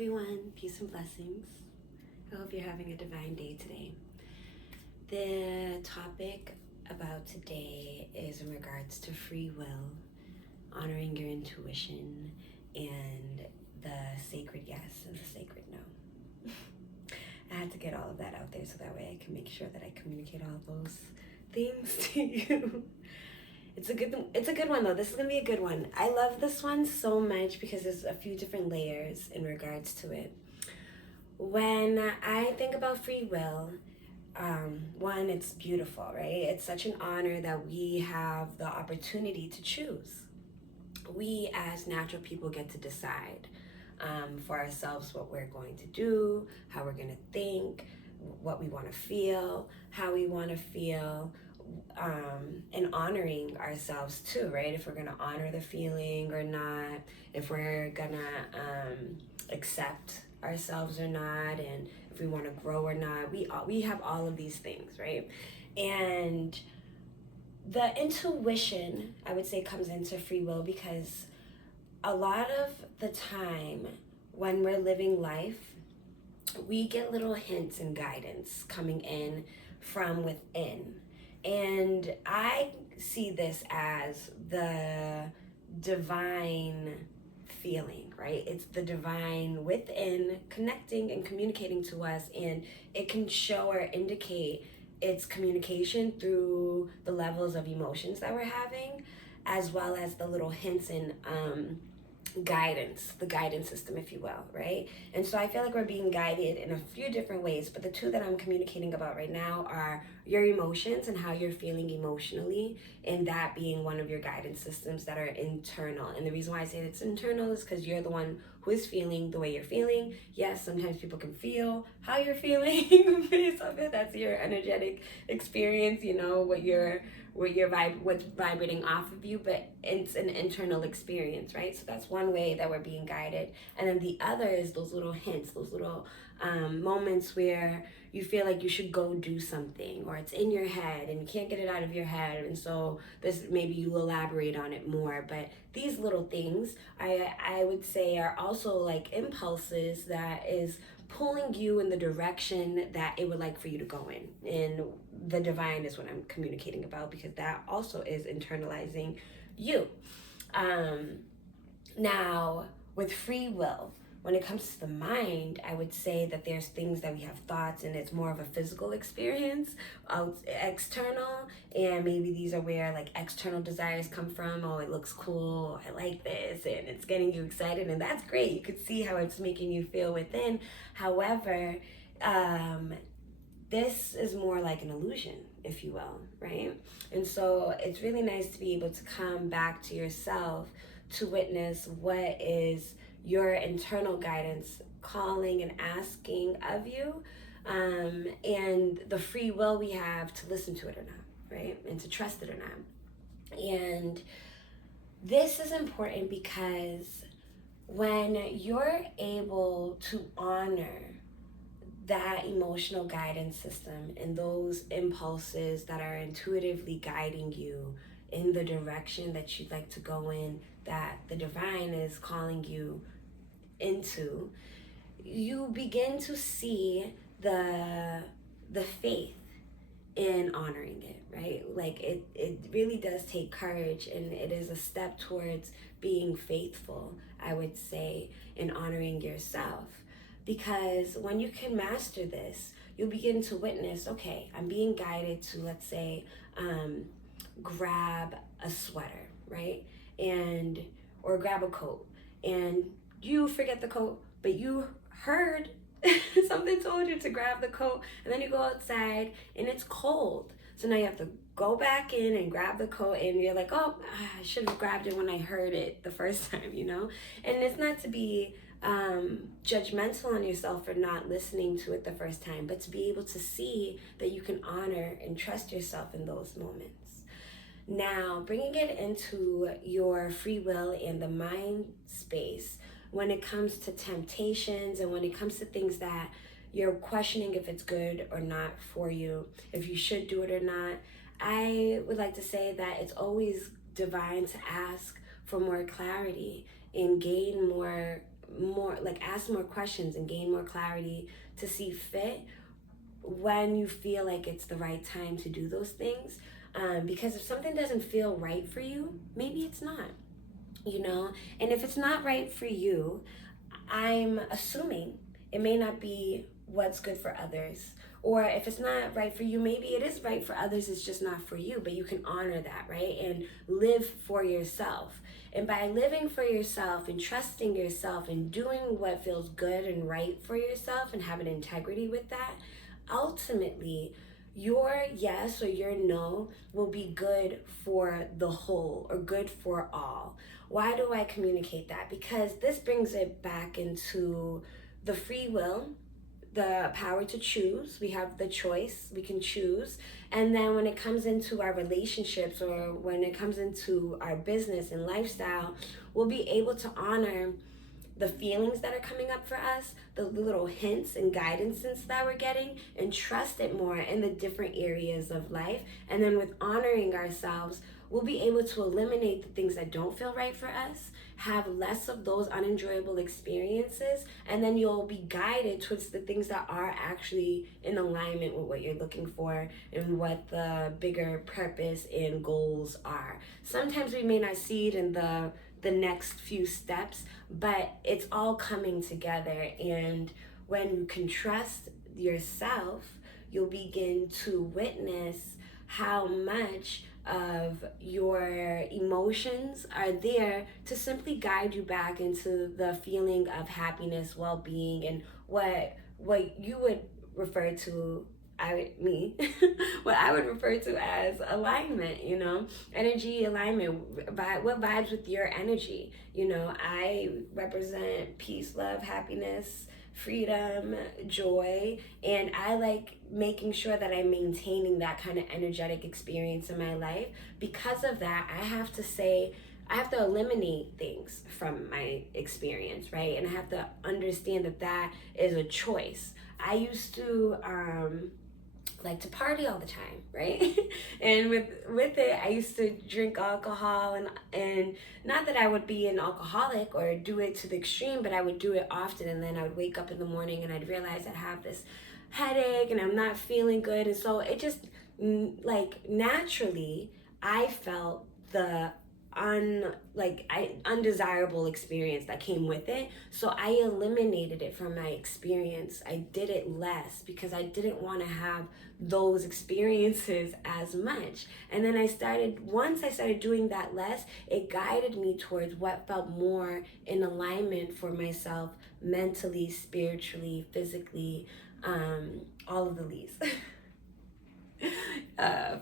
everyone, peace and blessings. I hope you're having a divine day today. The topic about today is in regards to free will, honoring your intuition, and the sacred yes and the sacred no. I had to get all of that out there so that way I can make sure that I communicate all those things to you. It's a good one though. This is gonna be a good one. I love this one so much because there's a few different layers in regards to it. When I think about free will, one, it's beautiful, right? It's such an honor that we have the opportunity to choose. We as natural people get to decide for ourselves what we're going to do, how we're going to think, what we want to feel, how we want to feel, and honoring ourselves too, right? If we're going to honor the feeling or not, if we're going to accept ourselves or not, and if we want to grow or not. We have all of these things, right? And the intuition, I would say, comes into free will because a lot of the time when we're living life, we get little hints and guidance coming in from within. And I see this as the divine feeling, right? It's the divine within connecting and communicating to us, and it can show or indicate its communication through the levels of emotions that we're having, as well as the little hints and guidance, the guidance system, if you will, right? And so I feel like we're being guided in a few different ways, but the two that I'm communicating about right now are your emotions and how you're feeling emotionally, and that being one of your guidance systems that are internal. And the reason why I say it's internal is because you're the one who is feeling the way you're feeling. Yes, sometimes people can feel how you're feeling based off it. That's your energetic experience, you know, what's vibrating off of you, but it's an internal experience, right? So that's one way that we're being guided. And then the other is those little hints, those little moments where you feel like you should go do something, or it's in your head and you can't get it out of your head, and so this, maybe you elaborate on it more. But these little things, I would say, are also like impulses that is pulling you in the direction that it would like for you to go in. And the divine is what I'm communicating about, because that also is internalizing you. Now, with free will, when it comes to the mind, I would say that there's things that we have thoughts, and it's more of a physical experience, external, and maybe these are where like external desires come from. Oh, it looks cool, I like this, and it's getting you excited, and that's great. You could see how it's making you feel within. However, this is more like an illusion, if you will, right? And so it's really nice to be able to come back to yourself to witness what is your internal guidance calling and asking of you, and the free will we have to listen to it or not, right? And to trust it or not. And this is important because when you're able to honor that emotional guidance system and those impulses that are intuitively guiding you in the direction that you'd like to go in, that the divine is calling you into, you begin to see the faith in honoring it, right? Like it really does take courage, and it is a step towards being faithful, I would say, in honoring yourself. Because when you can master this, you'll begin to witness, okay, I'm being guided to, let's say, grab a sweater, right? Or grab a coat, and you forget the coat, but you heard something told you to grab the coat, and then you go outside and it's cold. So now you have to go back in and grab the coat, and you're like, oh, I should have grabbed it when I heard it the first time, you know? And it's not to be judgmental on yourself for not listening to it the first time, but to be able to see that you can honor and trust yourself in those moments. Now, bringing it into your free will and the mind space, when it comes to temptations and when it comes to things that you're questioning if it's good or not for you, if you should do it or not, I would like to say that it's always divine to ask for more clarity and gain more ask more questions and gain more clarity to see fit when you feel like it's the right time to do those things. Because if something doesn't feel right for you, maybe it's not, and if it's not right for you, I'm assuming it may not be what's good for others. Or if it's not right for you, maybe it is right for others, it's just not for you. But you can honor that, right? And live for yourself. And by living for yourself and trusting yourself and doing what feels good and right for yourself and having integrity with that, ultimately, your yes or your no will be good for the whole or good for all. Why do I communicate that? Because this brings it back into the free will, the power to choose. We have the choice, we can choose. And then when it comes into our relationships or when it comes into our business and lifestyle, we'll be able to honor the feelings that are coming up for us, the little hints and guidances that we're getting, and trust it more in the different areas of life. And then with honoring ourselves, we'll be able to eliminate the things that don't feel right for us, have less of those unenjoyable experiences, and then you'll be guided towards the things that are actually in alignment with what you're looking for and what the bigger purpose and goals are. Sometimes we may not see it in the next few steps, but it's all coming together. And when you can trust yourself, you'll begin to witness how much of your emotions are there to simply guide you back into the feeling of happiness, well-being, and what you would refer to, what I would refer to as alignment, energy alignment. What vibes with your energy? I represent peace, love, happiness, freedom, joy, and I like making sure that I'm maintaining that kind of energetic experience in my life. Because of that, I have to eliminate things from my experience, right? And I have to understand that is a choice. I used to like to party all the time, right? And with it, I used to drink alcohol, and not that I would be an alcoholic or do it to the extreme, but I would do it often, and then I would wake up in the morning and I'd realize I'd have this headache and I'm not feeling good. And so it just naturally I felt the undesirable experience that came with it. So I eliminated it from my experience. I did it less because I didn't want to have those experiences as much. And then once I started doing that less, it guided me towards what felt more in alignment for myself, mentally, spiritually, physically, all of the least.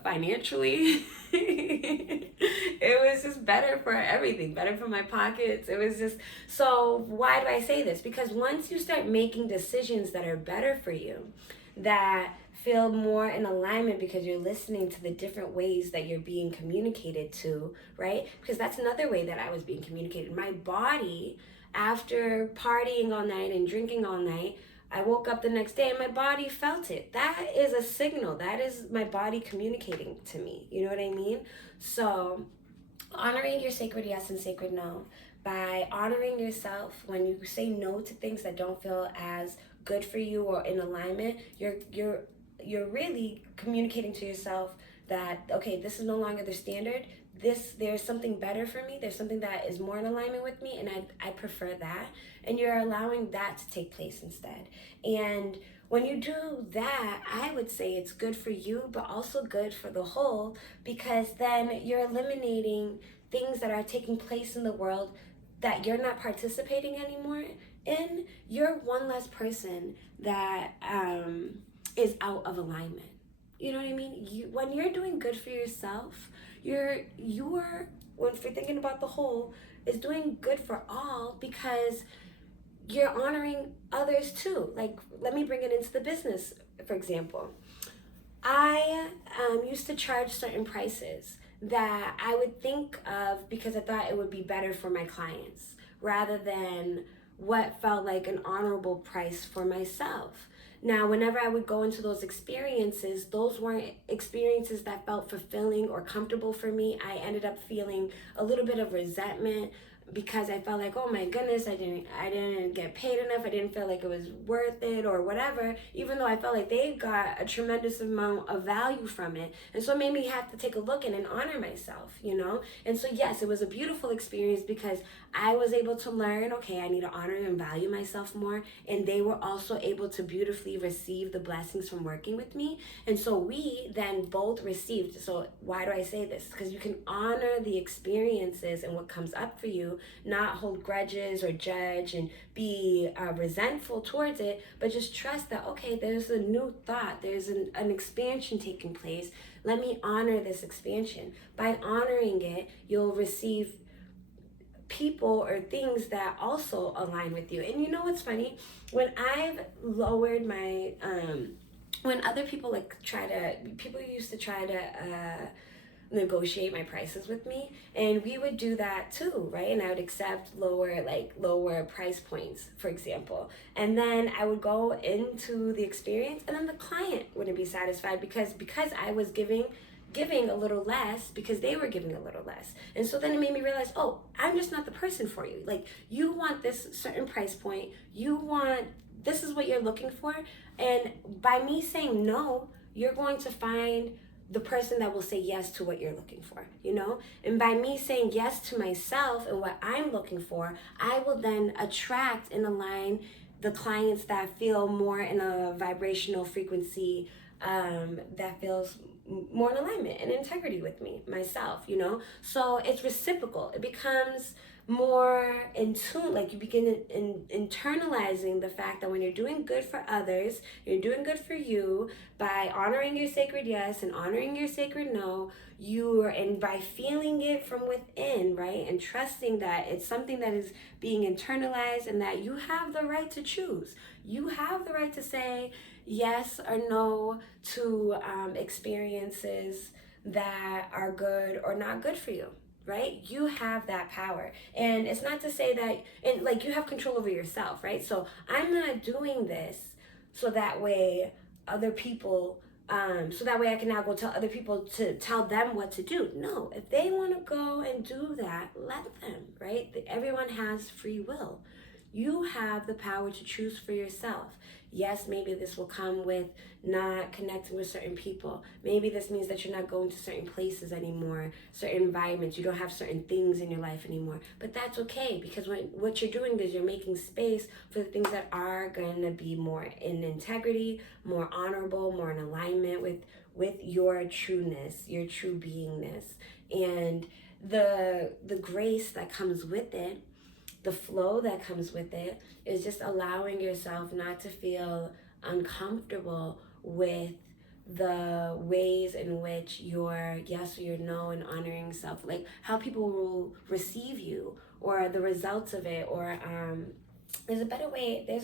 Financially, it was just better for everything, better for my pockets. It was just, so why do I say this? Because once you start making decisions that are better for you, that feel more in alignment because you're listening to the different ways that you're being communicated to, right? Because that's another way that I was being communicated. My body, after partying all night and drinking all night, I woke up the next day and my body felt it. That is a signal. That is my body communicating to me. You know what I mean? So honoring your sacred yes and sacred no, by honoring yourself when you say no to things that don't feel as good for you or in alignment, you're really communicating to yourself that, okay, this is no longer the standard. There's something better for me. There's something that is more in alignment with me, and I prefer that. And you're allowing that to take place instead. And when you do that, I would say it's good for you, but also good for the whole, because then you're eliminating things that are taking place in the world that you're not participating anymore in. You're one less person that is out of alignment. You know what I mean? When you're doing good for yourself, you're when we're thinking about the whole, is doing good for all, because you're honoring others too. Like, let me bring it into the business, for example. I used to charge certain prices that I would think of because I thought it would be better for my clients, rather than what felt like an honorable price for myself. Now, whenever I would go into those experiences, those weren't experiences that felt fulfilling or comfortable for me. I ended up feeling a little bit of resentment, because I felt like, oh my goodness, I didn't get paid enough, I didn't feel like it was worth it or whatever, even though I felt like they got a tremendous amount of value from it. And so it made me have to take a look and honor myself, you know? And so yes, it was a beautiful experience because I was able to learn, okay, I need to honor and value myself more, and they were also able to beautifully receive the blessings from working with me. And so we then both received. So why do I say this? Because you can honor the experiences and what comes up for you, not hold grudges or judge and be resentful towards it, but just trust that, okay, there's a new thought, there's an expansion taking place. Let me honor this expansion. By honoring it, you'll receive people or things that also align with you. And you know what's funny? When I've lowered my when other people people used to try to negotiate my prices with me, and we would do that too, right? And I would accept lower price points, for example, and then I would go into the experience, and then the client wouldn't be satisfied because I was giving a little less because they were giving a little less. And so then it made me realize, oh, I'm just not the person for you. Like, you want this certain price point, this is what you're looking for, and by me saying no, you're going to find the person that will say yes to what you're looking for, you know? And by me saying yes to myself and what I'm looking for, I will then attract and align the clients that feel more in a vibrational frequency that feels more in alignment and integrity with me, myself, you know? So it's reciprocal. It becomes more in tune, like you begin internalizing the fact that when you're doing good for others, you're doing good for you by honoring your sacred yes and honoring your sacred no, and by feeling it from within, right? And trusting that it's something that is being internalized and that you have the right to choose. You have the right to say yes or no to experiences that are good or not good for you, right? You have that power. And it's not to say that, and like, you have control over yourself, right? So I'm not doing this so that way other people, so that way I can now go tell other people to tell them what to do. No, if they want to go and do that, let them, right? Everyone has free will. You have the power to choose for yourself. Yes, maybe this will come with not connecting with certain people. Maybe this means that you're not going to certain places anymore, certain environments. You don't have certain things in your life anymore. But that's okay, because what you're doing is you're making space for the things that are going to be more in integrity, more honorable, more in alignment with your trueness, your true beingness. And the grace that comes with it, the flow that comes with it, is just allowing yourself not to feel uncomfortable with the ways in which your yes or your no and honoring self, like how people will receive you or the results of it, or there's a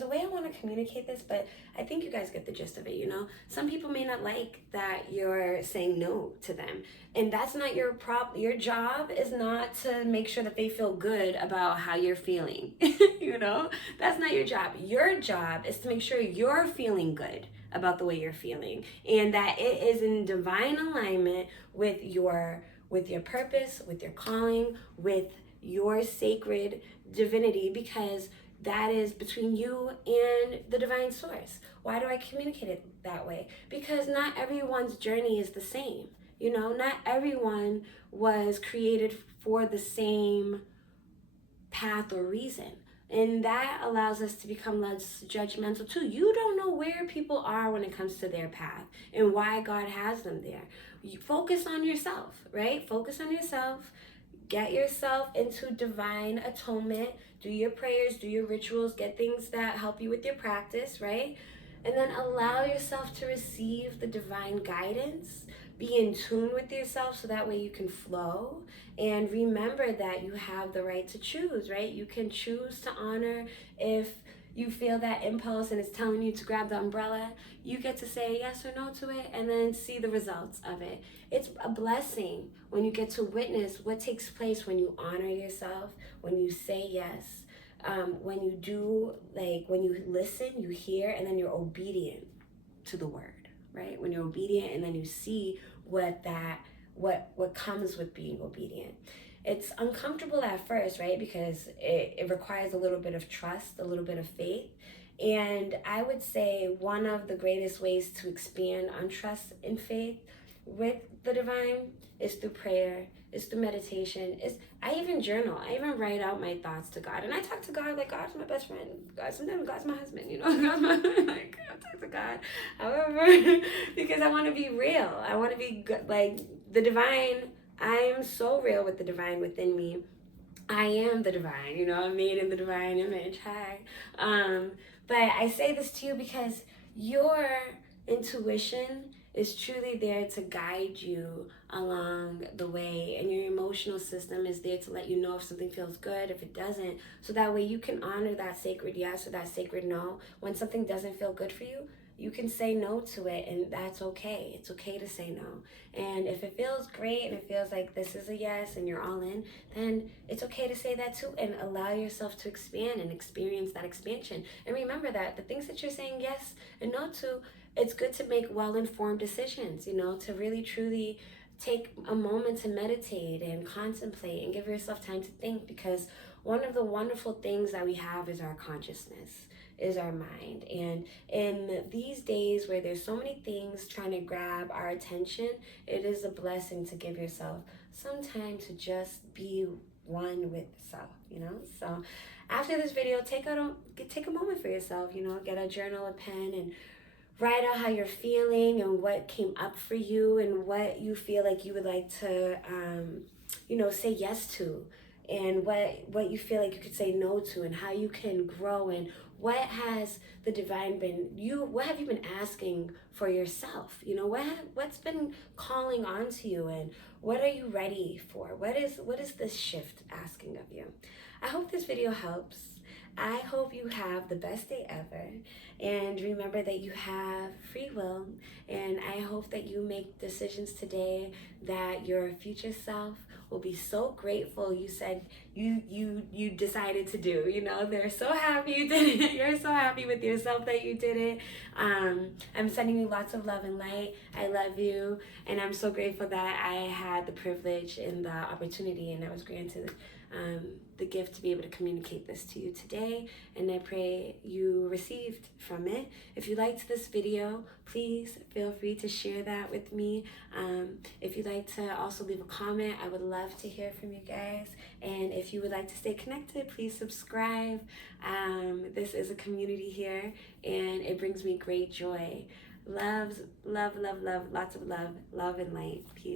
way I want to communicate this, but I think you guys get the gist of it, you know? Some people may not like that you're saying no to them, and that's not your problem. Your job is not to make sure that they feel good about how you're feeling, you know? That's not your job. Your job is to make sure you're feeling good about the way you're feeling, and that it is in divine alignment with your purpose, with your calling, with your sacred divinity, because that is between you and the divine source. Why do I communicate it that way? Because not everyone's journey is the same. You know, not everyone was created for the same path or reason. And that allows us to become less judgmental too. You don't know where people are when it comes to their path and why God has them there. You focus on yourself, right? Focus on yourself. Get yourself into divine atonement. Do your prayers, do your rituals, get things that help you with your practice, right? And then allow yourself to receive the divine guidance. Be in tune with yourself so that way you can flow. And remember that you have the right to choose, right? You can choose to honor if you feel that impulse and it's telling you to grab the umbrella. You get to say yes or no to it and then see the results of it. It's a blessing when you get to witness what takes place when you honor yourself, when you say yes, when you do, like when you listen, you hear, and then you're obedient to the word, right? When you're obedient and then you see what comes with being obedient. it's uncomfortable at first, right? Because it requires a little bit of trust, a little bit of faith. And I would say one of the greatest ways to expand on trust and faith with the divine is through prayer, is through meditation. I even journal. I even write out my thoughts to God. And I talk to God like God's my best friend. God, sometimes God's my husband, you know. God's my, like, I talk to God. However, because I want to be real. I want to be like the divine. I am so real with the divine within me. I am the divine, you know, I'm made in the divine image. Hi. But I say this to you because your intuition is truly there to guide you along the way, and your emotional system is there to let you know if something feels good, if it doesn't, so that way you can honor that sacred yes or that sacred no. When something doesn't feel good for you, you can say no to it, and that's okay. It's okay to say no. And if it feels great and it feels like this is a yes and you're all in, then it's okay to say that too, and allow yourself to expand and experience that expansion. And remember that the things that you're saying yes and no to, it's good to make well-informed decisions, you know, to really truly take a moment to meditate and contemplate and give yourself time to think, because one of the wonderful things that we have is our consciousness, is our mind. And in these days where there's so many things trying to grab our attention, it is a blessing to give yourself some time to just be one with self, you know. So after this video, take a moment for yourself, you know, get a journal, a pen, and write out how you're feeling and what came up for you and what you feel like you would like to you know, say yes to, and what you feel like you could say no to, and how you can grow, and what has the divine what have you been asking for yourself, you know, what's been calling on to you, and what are you ready for, what is this shift asking of you. I hope this video helps. I hope you have the best day ever, and remember that you have free will, and I hope that you make decisions today that your future self will be so grateful you said you decided to do. You know, they're so happy you did it. You're so happy with yourself that you did it. I'm sending you lots of love and light. I love you, and I'm so grateful that I had the privilege and the opportunity, and I was granted the gift to be able to communicate this to you today, and I pray you received from it. If you liked this video, please feel free to share that with me. If you'd like to also leave a comment, I would love to hear from you guys. And if you would like to stay connected, please subscribe. This is a community here, and it brings me great joy. Love, love, love, love, lots of love and light. Peace.